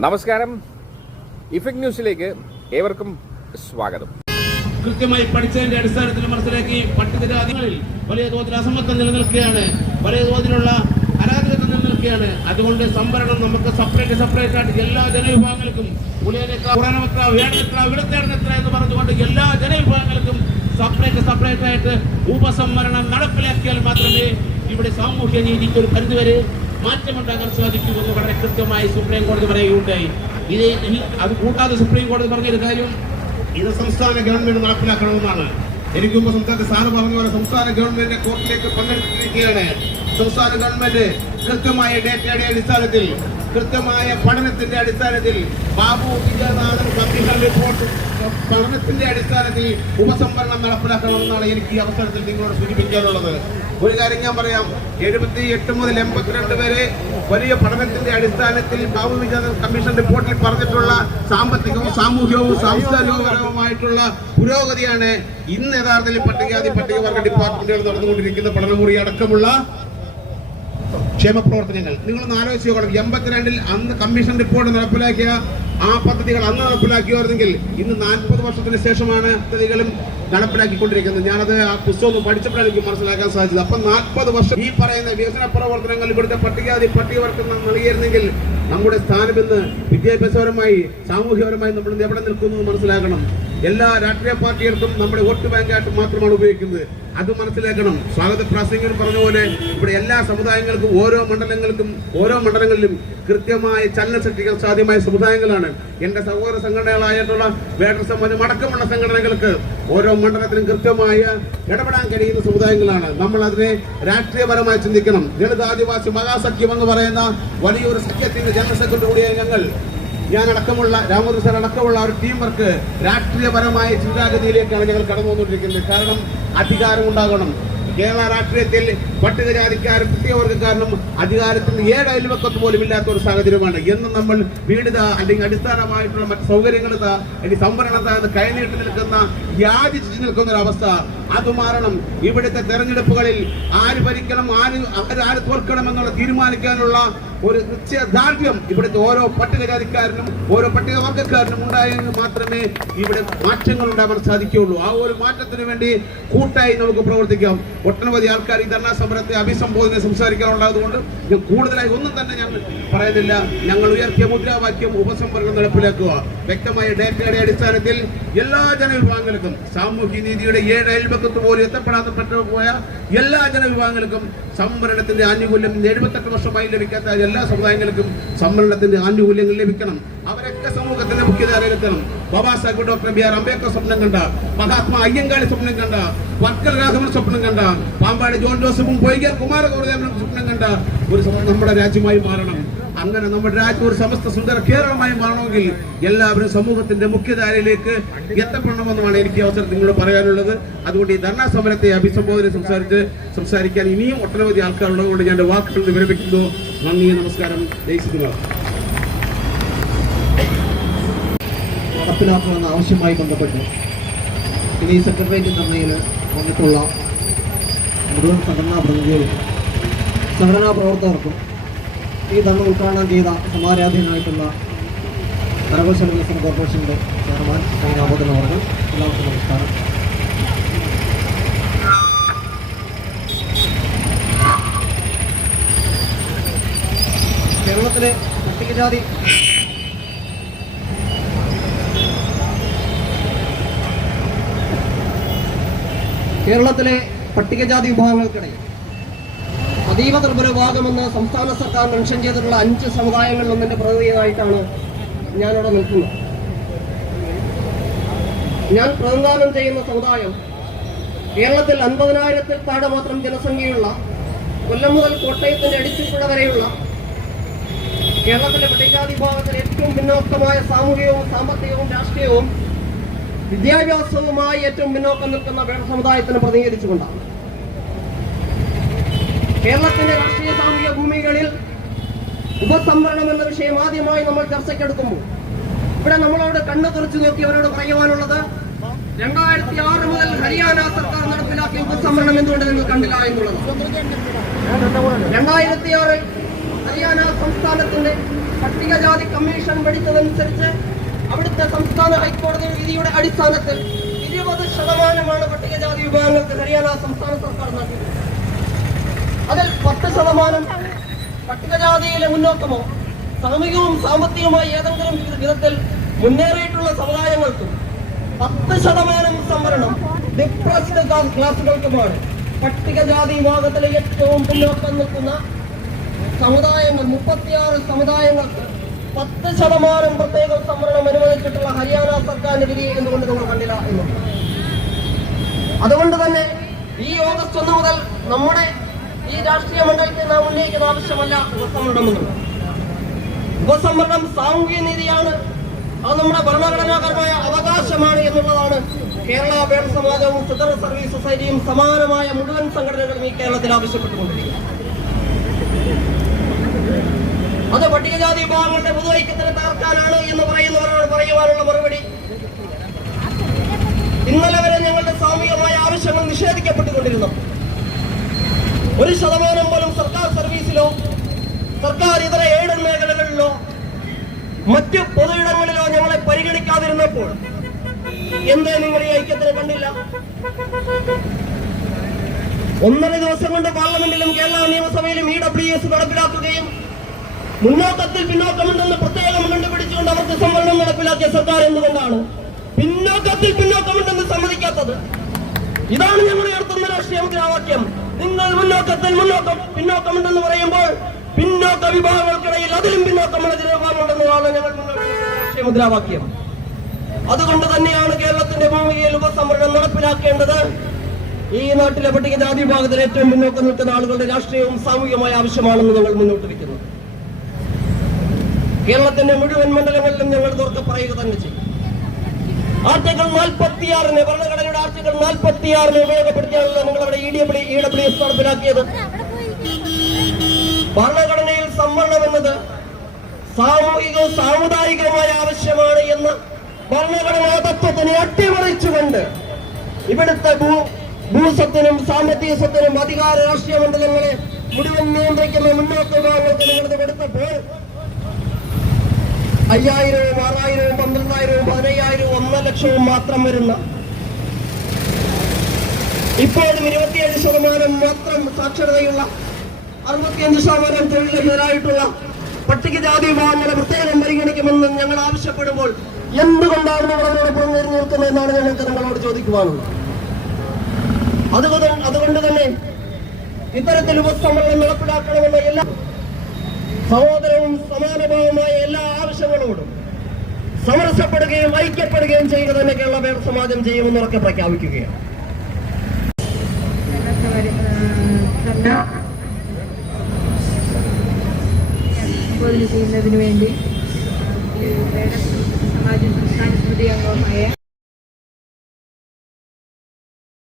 നമസ്കാരം. ഇഫക്ട് ന്യൂസിലേക്ക് ഏവർക്കും സ്വാഗതം. കൃത്യമായി പഠിച്ചതിന്റെ അടിസ്ഥാനത്തിൽ മനസ്സിലാക്കി പട്ടികജാതികളിൽ വലിയ തോതിൽ അസമത്വം നിലനിൽക്കുകയാണ്. വലിയ തോതിലുള്ള അരാജകത്വം നിലനിൽക്കുകയാണ്. അതുകൊണ്ട് സംവരണം നമുക്ക് സെപ്പറേറ്റ് സെപ്പറേറ്റ് ആയിട്ട് എല്ലാ ജനവിഭാഗങ്ങൾക്കും ഉളിയനെത്ര ഉറനമെത്ര വേണമെത്ര ഇടത്തേടനെത്ര എന്ന് പറഞ്ഞുകൊണ്ട് എല്ലാ ജനവിഭാഗങ്ങൾക്കും സെപ്പറേറ്റ് സെപ്പറേറ്റ് ആയിട്ട് ഉപസംവരണം നടപ്പിലാക്കിയാൽ മാത്രമേ ഇവിടെ സാമൂഹ്യ നീതിക്ക് ഒരു പരിധിവരെ മാറ്റമുണ്ടാകാൻ സാധിക്കുമെന്ന് വളരെ കൃത്യമായി സുപ്രീം കോടതി പറയുകയുണ്ടായി. ഇത് അത് കൂട്ടാതെ സുപ്രീം കോടതി പറഞ്ഞൊരു കാര്യം? ഇത് സംസ്ഥാന ഗവൺമെന്റ് നടപ്പിലാക്കണമെന്നാണ്. എനിക്ക് മുമ്പ് സംസ്ഥാനത്തെ സാറ് പറഞ്ഞ പോലെ സംസ്ഥാന ഗവൺമെന്റ് കോർട്ടിലേക്ക് പങ്കെടുത്തിരിക്കുകയാണ്. സംസ്ഥാന ഗവൺമെന്റ് കൃത്യമായ ഡേറ്റയുടെ അടിസ്ഥാനത്തിൽ കൃത്യമായ പഠനത്തിന്റെ അടിസ്ഥാനത്തിൽ ബാബു കമ്മീഷൻ റിപ്പോർട്ട് പഠനത്തിന്റെ അടിസ്ഥാനത്തിൽ ഉപസംവരണം നടപ്പിലാക്കണമെന്നാണ് എനിക്ക് ഈ അവസരത്തിൽ നിങ്ങളോട് സൂചിപ്പിക്കാനുള്ളത്. ഒരു കാര്യം ഞാൻ പറയാം. എഴുപത്തി എട്ട് മുതൽ എൺപത്തിരണ്ട് വരെ വലിയ പഠനത്തിന്റെ അടിസ്ഥാനത്തിൽ ബാബു കമ്മീഷൻ റിപ്പോർട്ടിൽ പറഞ്ഞിട്ടുള്ള സാമ്പത്തികവും സാമൂഹികവും സാംസ്കാരികപരവുമായിട്ടുള്ള പുരോഗതിയാണ് ഇന്ന് യഥാർത്ഥത്തിൽ പട്ടികജാതി പട്ടികവർഗ ഡിപ്പാർട്ട്മെന്റുകൾ നടന്നുകൊണ്ടിരിക്കുന്ന പഠനമുറി അടക്കമുള്ള ക്ഷേമ പ്രവർത്തനങ്ങൾ. നിങ്ങളൊന്ന് ആലോചിച്ച് നോക്കണം. എൺപത്തിരണ്ടിൽ അന്ന് കമ്മീഷൻ റിപ്പോർട്ട് നടപ്പിലാക്കിയ ആ പദ്ധതികൾ അന്ന് നടപ്പിലാക്കിയായിരുന്നെങ്കിൽ ഇന്ന് നാൽപ്പത് വർഷത്തിന് ശേഷമാണ് പദ്ധതികളും നടപ്പിലാക്കിക്കൊണ്ടിരിക്കുന്നത്. ഞാനത് ആ പുസ്തകം പഠിച്ചപ്പോഴാണ് എനിക്ക് മനസ്സിലാക്കാൻ സാധിച്ചത്. അപ്പം നാൽപ്പത് വർഷം ഈ പറയുന്ന വികസന പ്രവർത്തനങ്ങൾ ഇവിടുത്തെ പട്ടികജാതി പട്ടികവർഗം നൽകിയിരുന്നെങ്കിൽ നമ്മുടെ സ്ഥാനം ഇന്ന് വിദ്യാഭ്യാസപരമായി സാമൂഹ്യപരമായി നമ്മൾ എവിടെ നിൽക്കുന്നു മനസ്സിലാക്കണം. എല്ലാ രാഷ്ട്രീയ പാർട്ടികൾക്കും നമ്മുടെ വോട്ട് ബാങ്കായിട്ട് മാത്രമാണ് ഉപയോഗിക്കുന്നത്. അത് മനസ്സിലാക്കണം. സ്വാഗത പ്രാസംഗികൻ പറഞ്ഞ പോലെ ഇവിടെ എല്ലാ സമുദായങ്ങൾക്കും ഓരോ മണ്ഡലങ്ങൾക്കും ഓരോ മണ്ഡലങ്ങളിലും കൃത്യമായ ചലന സൃഷ്ടിക്കാൻ സാധ്യമായ സമുദായങ്ങളാണ്. എന്റെ സഹോദര സംഘടനകളായിട്ടുള്ള വേട്ടർ സമാജം അടക്കമുള്ള സംഘടനകൾക്ക് ഓരോ മണ്ഡലത്തിലും കൃത്യമായ ഇടപെടാൻ കഴിയുന്ന സമുദായങ്ങളാണ്. നമ്മൾ അതിനെ രാഷ്ട്രീയപരമായി ചിന്തിക്കണം. ദളിത് ആദിവാസി മഹാസഖ്യം എന്ന് പറയുന്ന വലിയൊരു സഖ്യത്തിന്റെ ജനറൽ ഞങ്ങൾ ഞാൻ അടക്കമുള്ള രാമോദർ സാർ അടക്കമുള്ള ഒരു ടീം വർക്ക് രാഷ്ട്രീയപരമായ ചിന്താഗതിയിലേക്കാണ് ഞങ്ങൾ കടന്നു വന്നുകൊണ്ടിരിക്കുന്നത്. കാരണം അധികാരം ഉണ്ടാകണം കേരള രാഷ്ട്രീയത്തിൽ പട്ടികജാതിക്കാരും പ്രത്യേകവർഗക്കാരനും അധികാരത്തിൽ ഏഴ് അയൽവക്കത്ത് പോലും ഇല്ലാത്ത ഒരു സാഹചര്യമാണ്. എന്ന് നമ്മൾ വീടിത അല്ലെങ്കിൽ അടിസ്ഥാനമായിട്ടുള്ള മറ്റ് സൗകര്യങ്ങൾ അല്ലെങ്കിൽ സംവരണത എന്ന് കൈനീട്ടി നിൽക്കുന്ന യാചിച്ച് നിൽക്കുന്ന ഒരു അവസ്ഥ. അത് മാറണം. ഇവിടുത്തെ തെരഞ്ഞെടുപ്പുകളിൽ ആര് ഭരിക്കണം ആര് ആര് ആര് തോൽക്കണം എന്നുള്ള തീരുമാനിക്കാനുള്ള ഒരു നിശ്ചയദാർഢ്യം ഇവിടുത്തെ ഓരോ പട്ടികജാതിക്കാരനും ഓരോ പട്ടികവർഗക്കാരനും ഉണ്ടായെങ്കിൽ മാത്രമേ ഇവിടെ മാറ്റങ്ങൾ ഉണ്ടാവാൻ സാധിക്കുകയുള്ളൂ. ആ ഒരു മാറ്റത്തിന് വേണ്ടി കൂട്ടായി നമുക്ക് പ്രവർത്തിക്കാം. ഒട്ടനവധി ആൾക്കാർ ഈ ധർണാ സമരത്തെ അഭിസംബോധന സംസാരിക്കാനുള്ളതുകൊണ്ട് ഞാൻ കൂടുതലായി ഒന്നും തന്നെ ഞാൻ പറയുന്നില്ല. ഞങ്ങൾ ഉയർത്തിയ മുദ്രാവാക്യം ഉപസംവരണം നടപ്പിലാക്കുക. വ്യക്തമായ ഡേറ്റയുടെ അടിസ്ഥാനത്തിൽ എല്ലാ ജനവിഭാഗങ്ങൾക്കും സാമൂഹ്യ നീതിയുടെ ഏഴ് അയൽപക്കത്ത് പോലും എത്തപ്പെടാതെ പോയ എല്ലാ ജനവിഭാഗങ്ങൾക്കും സംവരണത്തിന്റെ ആനുകൂല്യം എഴുപത്തെട്ട് വർഷമായി ലഭിക്കാത്ത എല്ലാ സമുദായങ്ങൾക്കും സമ്മേളനത്തിന്റെ ആനുകൂല്യങ്ങൾ ലഭിക്കണം. അവരൊക്കെ സമൂഹത്തിന്റെ മുഖ്യധാരയിലെത്തണം. Baba Sahib doctor B R Ambedkar സ്വപ്നം കണ്ട മഹാത്മാ അയ്യങ്കാളി സ്വപ്നം കണ്ട വർക്കൽ രാഘവൻ സ്വപ്നം കണ്ട പാമ്പാടി ജോൺ ജോസഫും പൊയ്കർ കുമാരഗൗരദേവനും സ്വപ്നം കണ്ട ഒരു നമ്മുടെ രാജ്യമായി മാറണം. അങ്ങനെ നമ്മുടെ ഒരു സമസ്ത സുന്ദര കേരളമായി മാറണമെങ്കിൽ എല്ലാവരും സമൂഹത്തിന്റെ മുഖ്യധാരയിലേക്ക് എത്തപ്പെടണമെന്നുമാണ് എനിക്ക് അവസരം നിങ്ങളോട് പറയാനുള്ളത്. അതുകൊണ്ട് ഈ ധർണാ സമരത്തെ അഭിസംബോധന സംസാരിച്ച് സംസാരിക്കാൻ ഇനിയും ഒട്ടനവധി ആൾക്കാരുള്ളതുകൊണ്ട് ഞാൻ വാക്കുകൾ വിരമിക്കുന്നു. നന്ദി നമസ്കാരം. ജയിച്ചിട്ടുള്ള നടപ്പിലാക്കണമെന്ന ആവശ്യമായി ബന്ധപ്പെട്ട് ഇനി സെക്രട്ടേറിയറ്റ് ധർണയിൽ വന്നിട്ടുള്ള മുഴുവൻ സംഘടനാ പ്രതിനിധികൾക്കും സംഘടനാ പ്രവർത്തകർക്കും ഈ നമ്മൾ ഉദ്ഘാടനം ചെയ്ത സമാരാധ്യനായിട്ടുള്ള കരകൗശല വികസന കോർപ്പറേഷന്റെ ചെയർമാൻ ശ്രീ രാമോദൻ അവർക്ക് എല്ലാവർക്കും നമസ്കാരം. കേരളത്തിലെ പട്ടികജാതി കേരളത്തിലെ പട്ടികജാതി വിഭാഗങ്ങൾക്കിടയിൽ അതീവ ദുർബല സംസ്ഥാന സർക്കാർ മെൻഷൻ ചെയ്തിട്ടുള്ള അഞ്ച് സമുദായങ്ങളിൽ ഒന്നിന്റെ പ്രതിനിധിയായിട്ടാണ് ഞാനിവിടെ നിൽക്കുന്നത്. ഞാൻ പ്രതിനിധാനം ചെയ്യുന്ന സമുദായം കേരളത്തിൽ അൻപതിനായിരത്തിൽ താഴെ മാത്രം ജനസംഖ്യയുള്ള കൊല്ലം മുതൽ കോട്ടയത്തിന്റെ അടിച്ചുപുഴ വരെയുള്ള കേരളത്തിലെ പട്ടികജാതി വിഭാഗത്തിൽ ഏറ്റവും പിന്നോക്കമായ സാമൂഹികവും സാമ്പത്തികവും രാഷ്ട്രീയവും വിദ്യാഭ്യാസവുമായി ഏറ്റവും പിന്നോക്കം നിൽക്കുന്ന വേണ സമുദായത്തിന് പ്രതിനിധീകരിച്ചുകൊണ്ടാണ്. കേരളത്തിന്റെ രാഷ്ട്രീയ സാമൂഹിക ഭൂമികളിൽ ഉപസംവരണം എന്ന വിഷയം ആദ്യമായി നമ്മൾ ചർച്ചയ്ക്കെടുക്കുമ്പോൾ ഇവിടെ നമ്മളോട് കണ്ണു തുറച്ചു നോക്കി അവരോട് പറയുവാനുള്ളത് രണ്ടായിരത്തി ആറ് മുതൽ ഹരിയാന സർക്കാർ നടപ്പിലാക്കിയ ഉപസംവരണം എന്തുകൊണ്ട് നിങ്ങൾ കണ്ടില്ല എന്നുള്ളത്. രണ്ടായിരത്തി ആറിൽ ഹരിയാന സംസ്ഥാനത്തിന്റെ പട്ടികജാതി കമ്മീഷൻ പഠിച്ചതനുസരിച്ച് അവിടുത്തെ സംസ്ഥാന ഹൈക്കോടതി വിധിയുടെ അടിസ്ഥാനത്തിൽ ഇരുപത് ശതമാനമാണ് പട്ടികജാതി വിഭാഗങ്ങൾക്ക് ഹരിയാന സംസ്ഥാന സർക്കാർ നൽകിയത്. അതിൽ പത്ത് ശതമാനം പട്ടികജാതിയിലെ മുന്നോക്കമോ സാമൂഹികവും സാമ്പത്തികവുമായി ഏതെങ്കിലും വിധ- വിധത്തിൽ മുന്നേറിയിട്ടുള്ള സമുദായങ്ങൾക്കും പത്ത് ശതമാനം സംവരണം ഡിപ്രസ്ഡ് ക്ലാസുകൾക്കുമാണ് പട്ടികജാതി വിഭാഗത്തിലെ ഏറ്റവും പിന്നോക്കം നിൽക്കുന്ന സമുദായങ്ങൾ മുപ്പത്തിയാറ് സമുദായങ്ങൾക്ക് പത്ത് ശതമാനം പ്രത്യേക സംവരണം അനുവദിച്ചിട്ടുള്ള ഹരിയാന സർക്കാരിന്റെ വിധി എന്തുകൊണ്ട് നിങ്ങൾ കണ്ടില്ല എന്നുള്ളത് അതുകൊണ്ട് തന്നെ ഈ ഓഗസ്റ്റ് ഒന്ന് മുതൽ നമ്മുടെ ഈ രാഷ്ട്രീയ മണ്ഡലത്തിൽ നാം ഉന്നയിക്കുന്ന ആവശ്യമല്ല ഉപസംവരണം എന്നുള്ളത് ഉപസംവരണം സാമൂഹ്യ നീതിയാണ്. അത് നമ്മുടെ ഭരണഘടനാപരമായ അവകാശമാണ് എന്നുള്ളതാണ് കേരള വേണ സമാജവും ഫെഡറൽ സർവീസ് സൊസൈറ്റിയും സമാനമായ മുഴുവൻ സംഘടനകളും ഈ കേരളത്തിൽ ആവശ്യപ്പെട്ടുകൊണ്ടിരിക്കുന്നത്. അത് പട്ടികജാതി വിഭാഗങ്ങളുടെ പൊതുഐക്യത്തിന് തകർക്കാനാണ് എന്ന് പറയുന്നവരോട് പറയുവാനുള്ള മറുപടി. ഇന്നലെ വരെ ഞങ്ങളുടെ സാമൂഹികമായ ആവശ്യങ്ങൾ നിഷേധിക്കപ്പെട്ടുകൊണ്ടിരുന്നു. ഒരു ശതമാനം പോലും സർക്കാർ സർവീസിലോ സർക്കാർ ഇതര എയ്ഡഡ് മേഖലകളിലോ മറ്റ് പൊതുയിടങ്ങളിലോ ഞങ്ങളെ പരിഗണിക്കാതിരുന്നപ്പോൾ എന്തേ നിങ്ങൾ ഈ ഐക്യത്തിന് കണ്ടില്ല? ഒന്നര ദിവസം കൊണ്ട് പാർലമെന്റിലും കേരള നിയമസഭയിലും ഇ ഡബ്ല്യു എസ് നടപ്പിലാക്കുകയും മുന്നോക്കത്തിൽ പിന്നോക്കമുണ്ടെന്ന് പ്രത്യേകം കണ്ടുപിടിച്ചുകൊണ്ട് അവർക്ക് സംവരണം നടപ്പിലാക്കിയ സർക്കാർ എന്തുകൊണ്ടാണ്? പിന്നോക്കത്തിൽ പിന്നോക്കമുണ്ടെന്ന് സമ്മതിക്കാത്തത്? ഇതാണ് ഞങ്ങൾ നടത്തുന്ന രാഷ്ട്രീയ മുദ്രാവാക്യം നിങ്ങൾ മുന്നോക്കത്തിൽ മുന്നോക്കം പിന്നോക്കമുണ്ടെന്ന് പറയുമ്പോൾ പിന്നോക്ക വിഭാഗങ്ങൾക്കിടയിൽ അതിലും പിന്നോക്കമുള്ള ചില വിഭാഗമുണ്ടെന്നതാണ് ഞങ്ങൾ മുദ്രാവാക്യം. അതുകൊണ്ട് തന്നെയാണ് കേരളത്തിന്റെ ഭൂമികയിൽ ഉപസംവരണം നടപ്പിലാക്കേണ്ടത്. ഈ നാട്ടിലെ പട്ടികജാതി വിഭാഗത്തിൽ ഏറ്റവും മുന്നോക്കം നിൽക്കുന്ന ആളുകളുടെ രാഷ്ട്രീയവും സാമൂഹികമായ ആവശ്യമാണെന്ന് ഞങ്ങൾ മുന്നോട്ട് വയ്ക്കുന്നു. കേരളത്തിന്റെ മുഴുവൻ മണ്ഡലങ്ങളിലും ഞങ്ങൾ തുറക്കെ പറയുക തന്നെ ചെയ്യും. ആർട്ടിക്കിൾ നാൽപ്പത്തിയാറിന് ഭരണഘടനയുടെ ആർട്ടിക്കിൾ നാൽപ്പത്തിയാറിന് ഉപയോഗപ്പെടുത്തിയാണല്ലോ നിങ്ങൾ അവിടെ E D E W S നടപ്പിലാക്കിയത്. ഭരണഘടനയിൽ സംവരണം എന്നത് സാമൂഹികവും സാമുദായികവുമായ ആവശ്യമാണ് എന്ന് ഭരണഘടനാ തത്വത്തിനെ അട്ടിമറിച്ചുകൊണ്ട് ഇവിടുത്തെ ഭൂ ഭൂസ്വത്തിനും സാമ്പത്തിക സ്വത്തിനും അധികാര രാഷ്ട്രീയ മണ്ഡലങ്ങളെ മുഴുവൻ നിയന്ത്രിക്കുന്ന മുന്നോട്ട് വിഭാഗങ്ങൾക്ക് നിങ്ങളിത് കൊടുത്തപ്പോൾ അയ്യായിരവും ആറായിരവും പന്ത്രണ്ടായിരവും പതിനയ്യായിരവും ഒന്നര ലക്ഷവും മാത്രം വരുന്ന ഇപ്പോഴും ഇരുപത്തിയേഴ് ശതമാനം മാത്രം സാക്ഷരതയുള്ള അറുപത്തിയഞ്ച് ശതമാനം തൊഴിലെതിരായിട്ടുള്ള പട്ടികജാതി വിഭാഗങ്ങളെ പ്രത്യേകം പരിഗണിക്കുമെന്ന് ഞങ്ങൾ ആവശ്യപ്പെടുമ്പോൾ എന്തുകൊണ്ടാണ് നിങ്ങൾ അതിനോടൊപ്പം നിറഞ്ഞു നിൽക്കുന്നതെന്നാണ് ഞങ്ങൾക്ക് നിങ്ങളോട് ചോദിക്കുവാനുള്ളത്. അതുകൊണ്ട് അതുകൊണ്ട് തന്നെ ഇത്തരത്തിൽ ഉപസംവരണം നടപ്പിലാക്കണമെന്ന എല്ലാ സഹോദരവും സമാനഭാവമായ എല്ലാ ആവശ്യങ്ങളോടും സമരസപ്പെടുകയും ഐക്യപ്പെടുകയും ചെയ്യുക തന്നെ കേരള പേർ സമാജം ചെയ്യുമെന്ന് ഉറക്കെ പ്രഖ്യാപിക്കുകയാണ്. ചെയ്യുന്നതിന് വേണ്ടി സമാജ സംസ്ഥാന സമിതി അംഗമായ